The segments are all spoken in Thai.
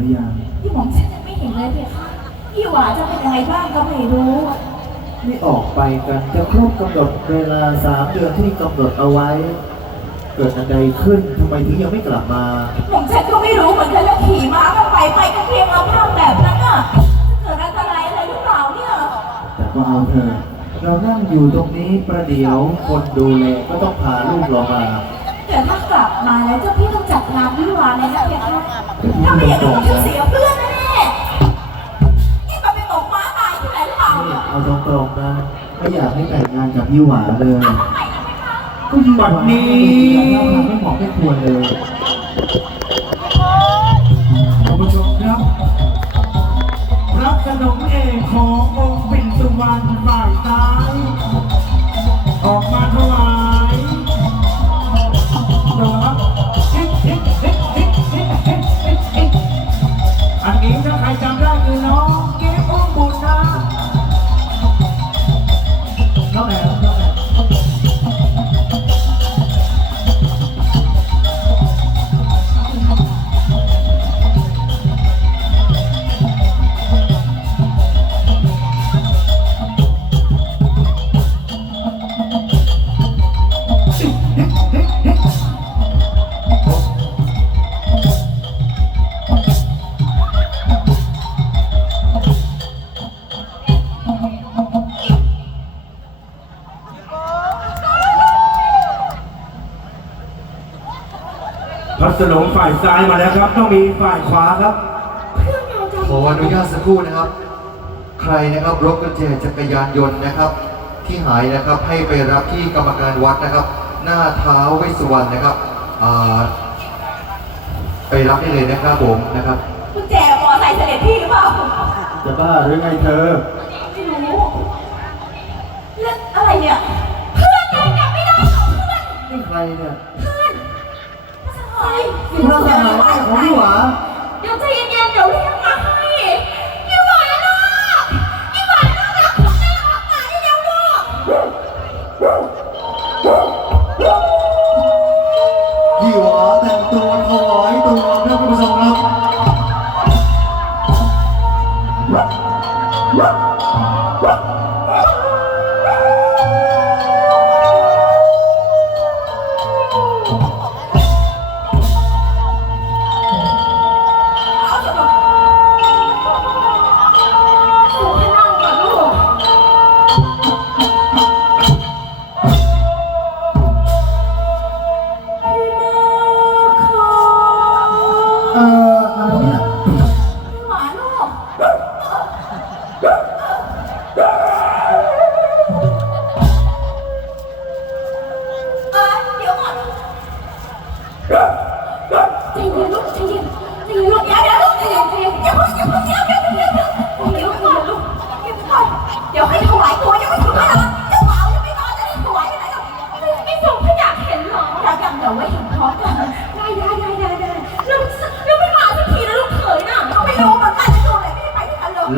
หรือยังที่หม่อมฉันยังไม่เห็นเลยเพคะพี่หวาจะเป็นยังไงบ้างก็ไม่รู้นี่ออกไปกันจะครบกำหนดเวลาสามเดือนที่กำหนดเอาไว้ เกิดอะไรขึ้นทำไมถึงยังไม่กลับมา หม่อมฉันก็ไม่รู้เหมือนกันแล้วขี่ม้ากันไปไปกันเพียงลำพังแบบนั้นน่ะจะเกิดอันตรายอะไรหรือเปล่าเนี่ยแต่ก็เอาเถอะเรานั่งอยู่ตรงนี้ประเดี๋ยวคนดูแลก็ต้องพาลูกเรามา แต่ถ้ากลับมาแล้วเจ้าพี่ต้องจัดงานวิวาห์เลยนะเพคะถ้าไม่อย่างนั้นผมจะเสียเพื่อนแน่ๆนี่มันไปตกม้าตายที่ไหนหรือเปล่านี่เนี่ยเอาตรงๆนะไม่อยากให้แต่งงานกับยี่หวาเลยทำไมล่ะเพคะก็ยี่หวาไม่ไม่เหมาะไม่ควรเลยท่านผู้ชมครับพระขนมเอกขององค์ปิ่นสุวรรณ ฝ่ายซ้ายมาแล้วครับ ต้องมีฝ่ายขวาครับ ขออนุญาตสักครู่นะครับ ใครนะครับรถกุญแจจักรยานยนต์นะครับ ที่หายนะครับให้ไปรับที่กรรมการวัดนะครับ หน้าเท้าเวสสุวรรณนะครับอ่าไปรับได้เลยนะครับผมนะครับกุญแจมอไซค์เสด็จพี่หรือเปล่าจะบ้าหรือไงเธอไม่รู้เรื่องอะไรเนี่ยเพื่อนยังจำไม่ได้เหรอเพื่อนนี่ใครเนี่ย เพื่อหายพระสหายแม่ของยี่หวา เดี๋ยวใจเย็นๆเดี๋ยวเรียก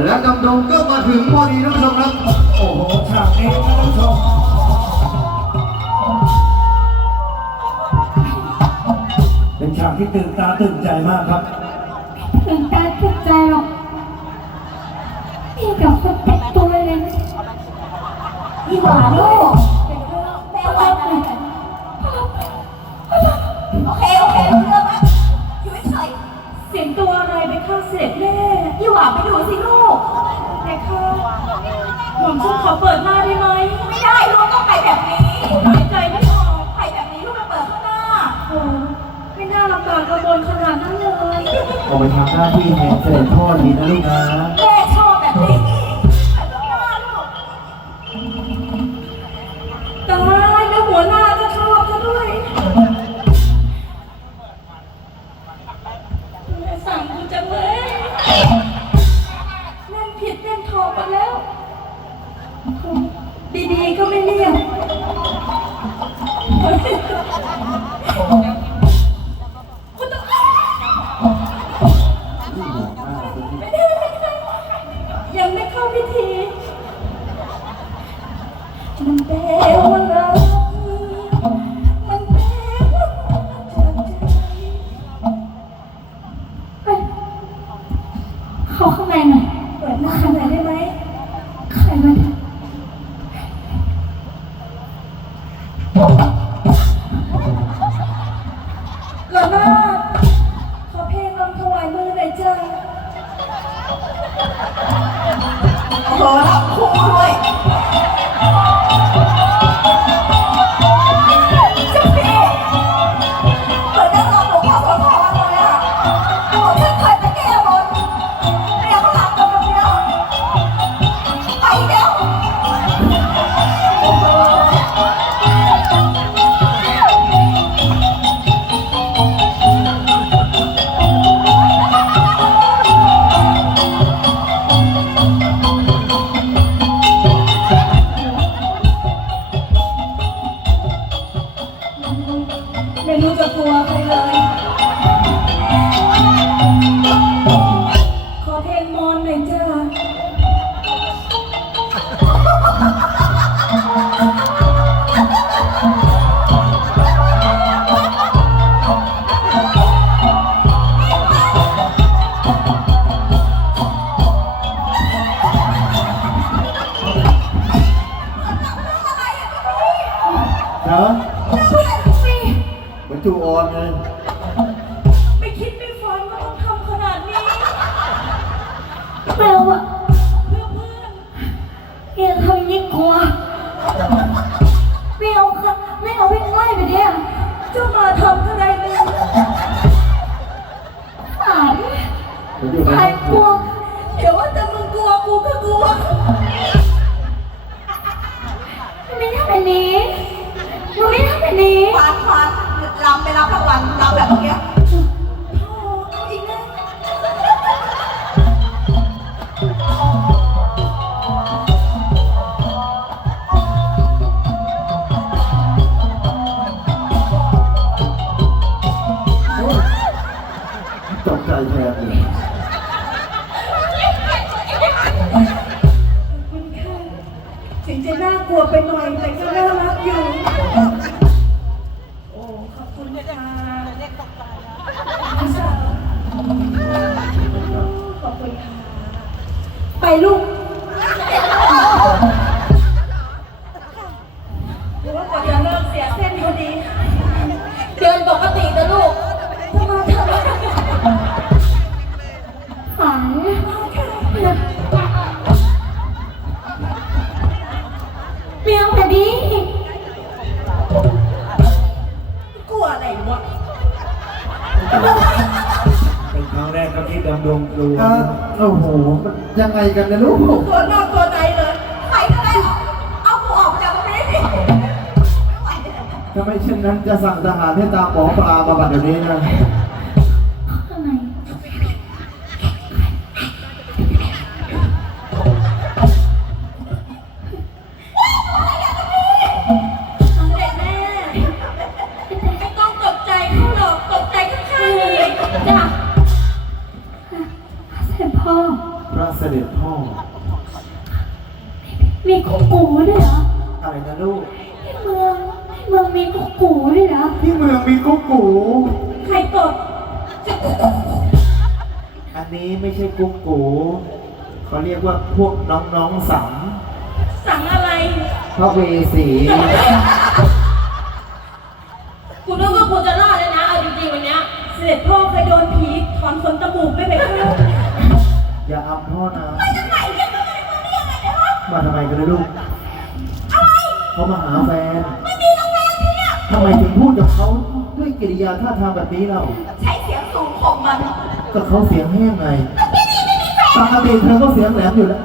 และดำดงก็มาถึงพอดีท่านผู้ชมครับ โอ้โหฉากนี้นะท่านผู้ชมเป็นฉากที่ตื่นตาตื่นใจมากครับ ตื่นตาตื่นใจหรอกมีกับสเปคตัวเลยอีหวาลูก ผมฉันขอเปิดหน้าได้ไหมไม่ได้ลูกต้องไปแบบนี้หายใจไม่ออกไปแบบนี้ลูกไปเปิดข้างหน้าโอ้ไม่น่าลำบากกระบนขนาดนั้นเลย ออกไปทำหน้าที่แทนเสด็จพ่อดีนะลูกนะ แม่ชอบแบบนี้ ฮะจะพูดอะไรสิเหมือนจูอ่อนไงไม่คิดไม่ฝันว่าต้องทำขนาดนี้ แปลว่า มันยังไงกันนะลูกตัวนอกตัวในเลยใครจะได้เอาเอากูออกจากตรงนี้ดิไม่ไหว ถ้าไม่เช่นนั้นจะสั่งทหารให้ตามหมอปลามาบัดเดี๋ยวนี้นะ สด็จพ่อ มีกุ๊กกูด้วยเหรออะไรนะลูก ที่เมืองเมืองมีกุ๊กกูด้วยเหรอที่เมืองมีกุ๊กกู ใครตดอันนี้ไม่ใช่กุ๊กกูเขาเรียกว่าพวกน้องๆสังสังอะไร พระเวสี พ่อนะมาทำไมกันลูกเขามาหาแฟนไม่มีแฟนที่ทำไมถึงพูดกับเขาด้วยกิริยาท่าทางแบบนี้เรา ใช้เสียงสูงของมันก็เขาเสียงแห้งไงปกติเธอก็เสียงแหลมอยู่แล้ว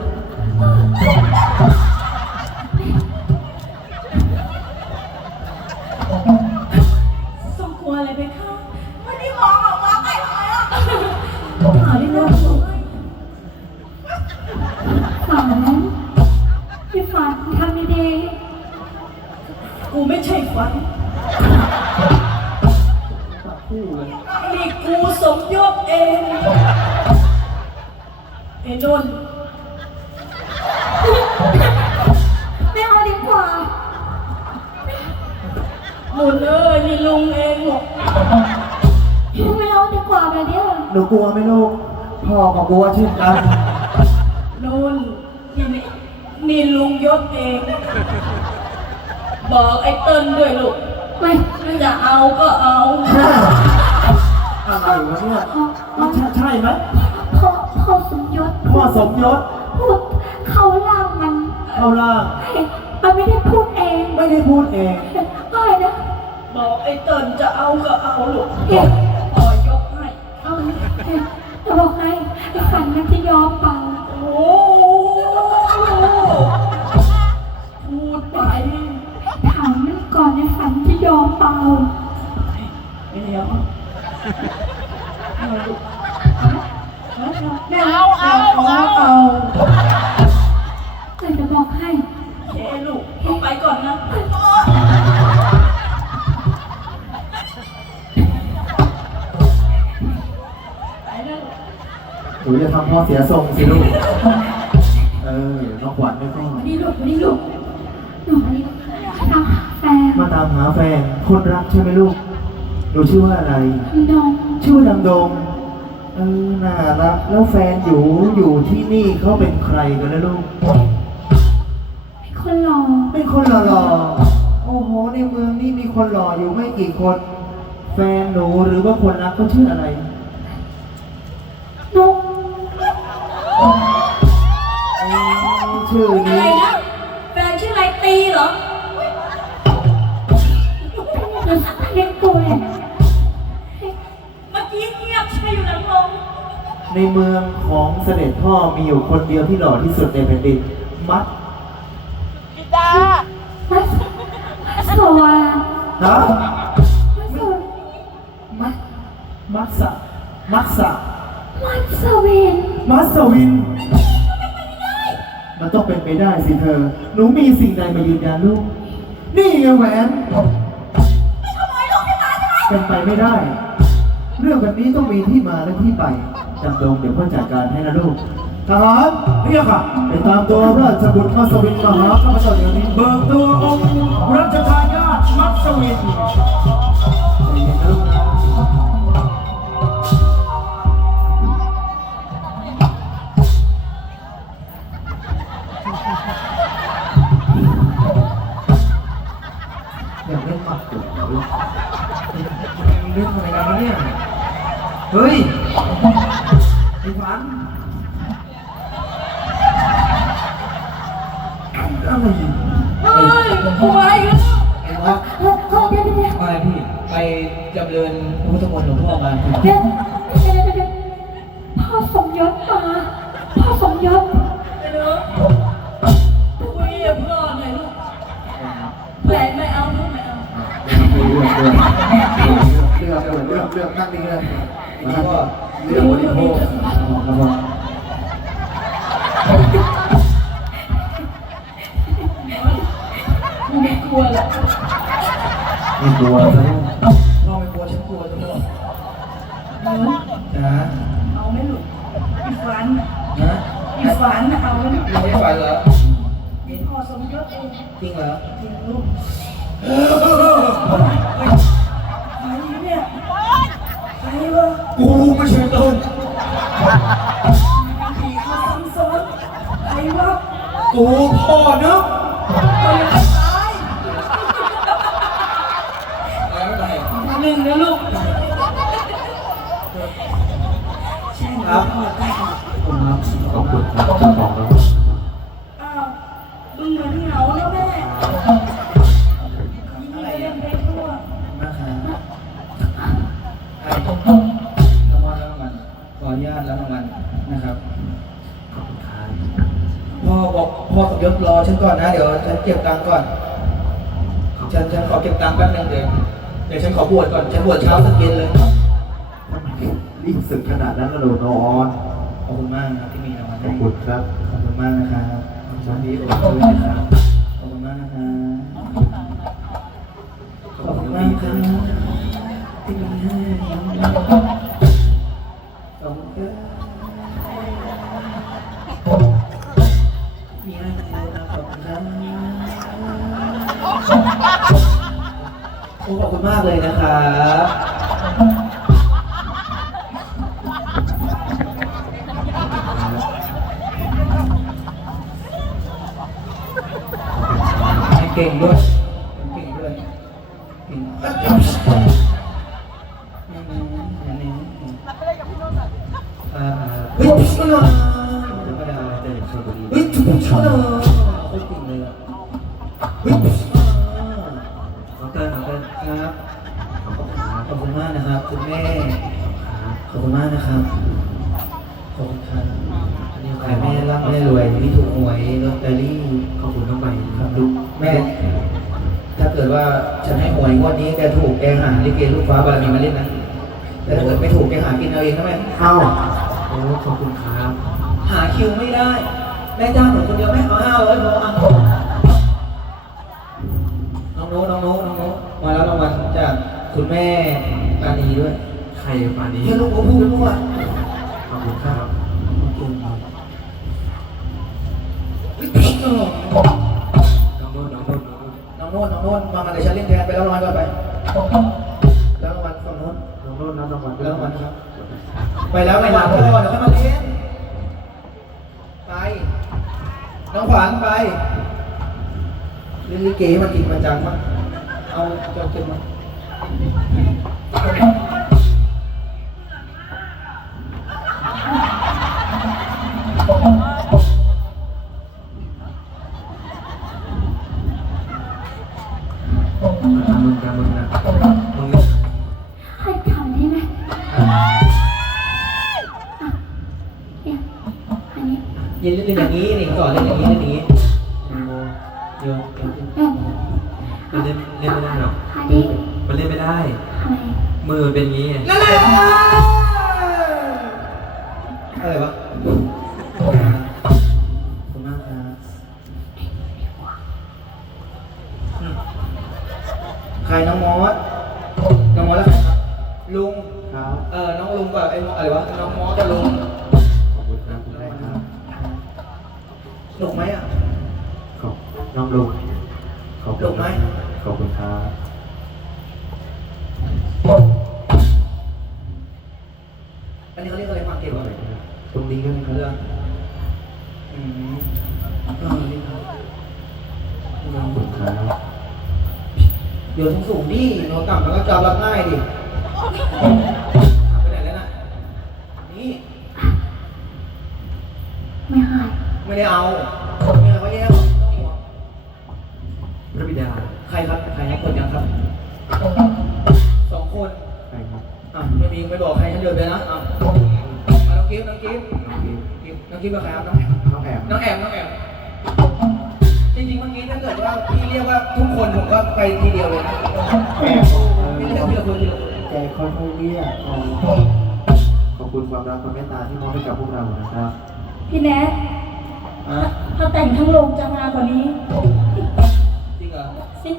นูกลัวไหมลูก พ่อก็กลัวเช่นกันนุ่นที่นี่นี่ลุงยศเอง บอกไอ้เติ้นด้วยลูกไม่ไม่จะเอาก็เอา อะไรวะเนี่ยมันใช่ไหมพ่อพ่อสมยศพ่อสมยศพูดเขาล่างมันเข้าล่างมันไม่ได้พูดเองไม่ได้พูดเอง ไม่นะบอกไอ้เติ้นจะเอาก็เอาลูก จะบอกให้ไอ้ฝันมันจะยอมเปล่าโอ้โหพูดไปถามมันก่อนในฝันจะยอมเปล่าเดี๋ยว เอาลูกเอาเอาเอา จะทำพ่อเสียทรงสิลูก เออ น้องขวัญไม่ก็นี่ลูกนี่ลูกหนูตามหาแฟนมาตามหาแฟน คนรักใช่ไหมลูก หนูชื่อว่าอะไรนมชื่อว่าดำดง เออ น่ารัก แล้วแฟนอยู่ อยู่ที่นี่เขาเป็นใครกันนะลูก เป็นคนหล่อ เป็นคนหล่อๆโอ้โห ในเมืองนี้มีคนหล่ออยู่ไม่กี่คน แฟนหนูหรือว่าคนรักเขาชื่ออะไร ชื่ออะไรนี้ นะแฟนชื่ออะไรตีเหรอเรียกตัวเลยเมื่อกี้เงียบใช่อยู่หลังลงในเมืองของเสด็จพ่อมีอยู่คนเดียวที่หล่อที่สุดในแผ่นดิน มัดมัสมัสวานะมัสวามัดมัดสะมัดสะมัสวินมัสวิน มันต้องเป็นไปได้สิเธอ หนูมีสิ่งใดมายืนยันลูก นี่ไงแหวนเป็นไปไม่ได้ เรื่องแบบนี้ต้องมีที่มาและที่ไปจำลงเดี๋ยวพ่อจัดการให้นะลูก ทหารเรียกค่ะ ไปตามตัวราชบุตรมัสวินมาหาข้าพเจ้าเดี๋ยวนี้ เบิกตัวองค์รัชทายาทมัสวิน ฮ้ยไอ้ฝันอะไรอยู่เฮ้ยกลัวอะไรกันไอ้ว่าเฮ้ยเฮ้ยเดี๋ยวเดี๋ยวเดี๋ยวอะไรพี่ ไปจำเริญพระพุทธมนต์หลวงพ่อมาเดี๋ยวเดี๋ยวเดี๋ยวพ่อสมยศมาพ่อสมยศไอ้เนื้อคุยกับพ่อหน่อยลูกแหวนไม่เอาลูกไม่เอา เลือกเลือกเลือกเลือกเลือกเลือกนั่งนี่เลย แล้วก็เลือกบริโภคครับผมไม่กลัวหรอกไม่กลัวซะลูกพ่อไม่กลัวฉันกลัวจังเลยเนื้อนะเอาไหมลูกอีฝันน่ะอีฝันเอาไหลูกไม่ได้ฝันเหรอเห็นพ่อสมยศเองจริงเหรอจริงลูก กูไม่ใช่ต้นผีเขาซ้ำซ้อนใครวะกูพ่อนึกเขายังไม่ตายอะไรไม่เป็นไรหนึ่งนะลูกครับขอบคุณครับ นุญาตแล้วรางวัลนะครับพ่อบอกพ่อสมยศรอฉันก่อนนะเดี๋ยวฉันเก็บตังค์ก่อนฉันฉันขอเก็บตังค์แป๊บนึงเดี๋ยวเดี๋ยวฉันขอบวชก่อนฉันบวชเช้าสักเย็นเลยรีบสึกขนาดนั้นนะลูกนอนขอบคุณมากนะครับที่มีรางวัลขให้อบคุณครับขอบคุณมากนะครับสวัสดีโอ้ยนะครับขอบคุณมากนะครับขอบคุณมากครับที่มีให้ ขอบคุณมากเลยนะครับเก่งด้วย ถูกแกหาลิเกลูกฟ้าบารมีมาเล่นนะแต่ถ้าเกิดไม่ถูกแกหากินเอาเองนะแม่เอ้าโอ้ขอบคุณครับหาคิวไม่ได้แม่จ้างหนูคนเดียวแม่เอาห้าร้อยพออะน้องโน้ตน้องโน้ตน้องโน้ตมาแล้วรางวัลจากคุณแม่ตานีด้วยใครมานี้ที่ลูกผมพูดเมื่อวานขอบคุณครับน้องโน้ตน้องโน้ตน้องโน้ตน้องโน้ตน้องโน้ตมามาเดี๋ยวฉันเล่นแทนไปแล้วรางวัลก่อนไป แล้วรางวัลฝั่งโน้นน้องโน้นนับรางวัลด้วแล้ยวรางวัลครับ ไปแล้วไม่ลาพ่อเดี๋ยวค่อยมาเล่นไป น้องขวัญไปเล่นลิเกให้มันกินมันจังมั้งเอาเจ้าเก็บมา ใครน้องมอส น้องมอสแล้วใครครับ ลุง ครับเออน้องลุงกับไอ้มออะไรวะ น้องมอสกับลุง ขอบคุณครับคุณแม่ครับ หนุกไหมอะ ขอบน้องลุงขอบหนุกไหมขอบคุณครับ อันนี้เขาเรียกอะไรความเก่งวะตรงนี้ก็ได้คเรืรัอบ อืมอ่านี่ครับขอบคุณครับ โยนสูงๆดิโยนต่ำแล้วก็จับรับง่ายดิไปไหนแล้วน่ะนี่ไม่ให้ไม่ได้เอาไม่เอาก็แย่หรอกพระบิดาใครครับใครครับคนยังครับสองคนใช่ครับอะไม่มีไม่บอกใครฉันเดินไปนะอะอะน้องกิฟต์น้องกิฟต์น้องกิฟต์กิฟต์น้องกิฟต์กับใครครับน้องแอมน้องแอมน้องแอมน้องแอมจริงๆเมื่อกี้ถ้าเกิดว่าพี่เรียกว่าทุกคนผมก็ไปที ค่อยๆเรียกอ๋อขอบคุณความรักความเมตตาที่มอบให้กับพวกเรานะครับพี่แนทอะถ้าแต่งทั้งโรงจะมากกว่านี้จริงเหรอสิ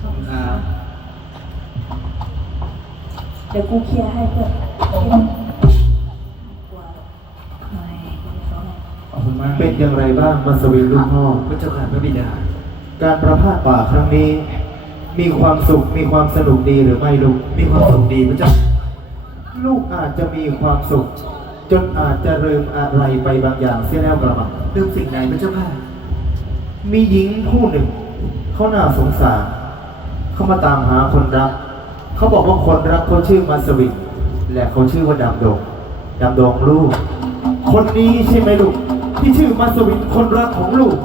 ขอบคุณครับเดี๋ยวกูเคลียร์ให้เพื่อนขอบคุณมากเป็นอย่างไรบ้างมัสวินลูกพ่อพระเจ้าค่ะพระบิดาการประพาสป่าครั้งนี้ มีความสุขมีความสนุกดีหรือไม่ลูก มีความสุขดีพระเจ้า ลูกอาจจะมีความสุข จนอาจจะลืมอะไรไปบางอย่างเสียแล้วกระมังลืมสิ่งไหนพระเจ้าค่ะมีหญิงผู้หนึ่ง เขาน่าสงสารเขามาตามหาคนรัก เขาบอกว่าคนรักเขาชื่อมัสวินและเขาชื่อว่าดำดงดำดงลูก คนนี้ใช่ไหมลูก ที่ชื่อมัสวินคนรักของลูก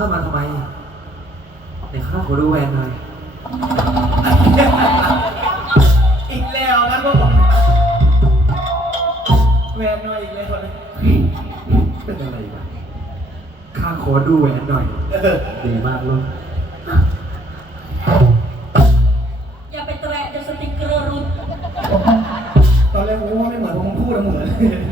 ข้ามาทำไมในข้าขอดูแหวนหน่อยอีกแล้วนะพวกผมแวนหน่อยอีกแล้วคนนึงเป็นอะไรวะข้าขอดูแหวนหน่อยเออดีมากลูกอย่าไปแตะเดี๋ยวสติ๊กเกอร์รุดตอนแรกผมว่าไม่เหมือนผมพูดอะเหมือน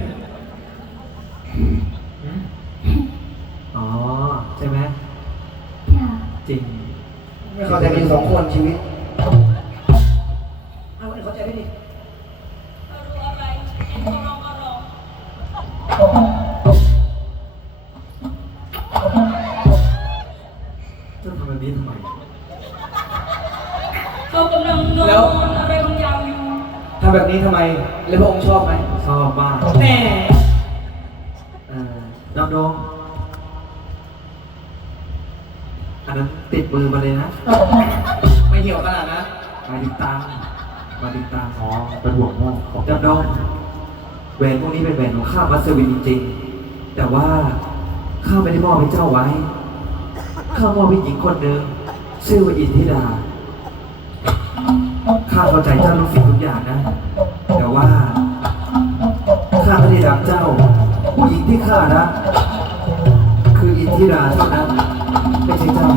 รื่องนี้ทำไม เขากำลังนอนอะไรบางอย่างอยู่ทำแบบนี้ทำไม แล้วพระองค์ชอบไหมชอบมากแหมเอ่อน้องดงอันนั้นติดมือมาเลยนะไม่เหี่ยวขนาดนะมาติดตามมาติดตามอ๋อเป็นห่วงพ่อของดำดงแหวนพวกนี้เป็นแหวนของข้ามัซวินจริงๆ แต่ว่าข้าไม่ได้มอบให้เจ้าไว้ ข้ามอบให้หญิงคนหนึ่งชื่อว่าอินทิราข้าเข้าใจเจ้าทุกสิ่งทุกอย่างนะ แต่ว่าข้าไม่ได้รักเจ้า ผู้หญิงที่ข้ารักคืออินทิราเท่านั้นไม่ใช่เจ้า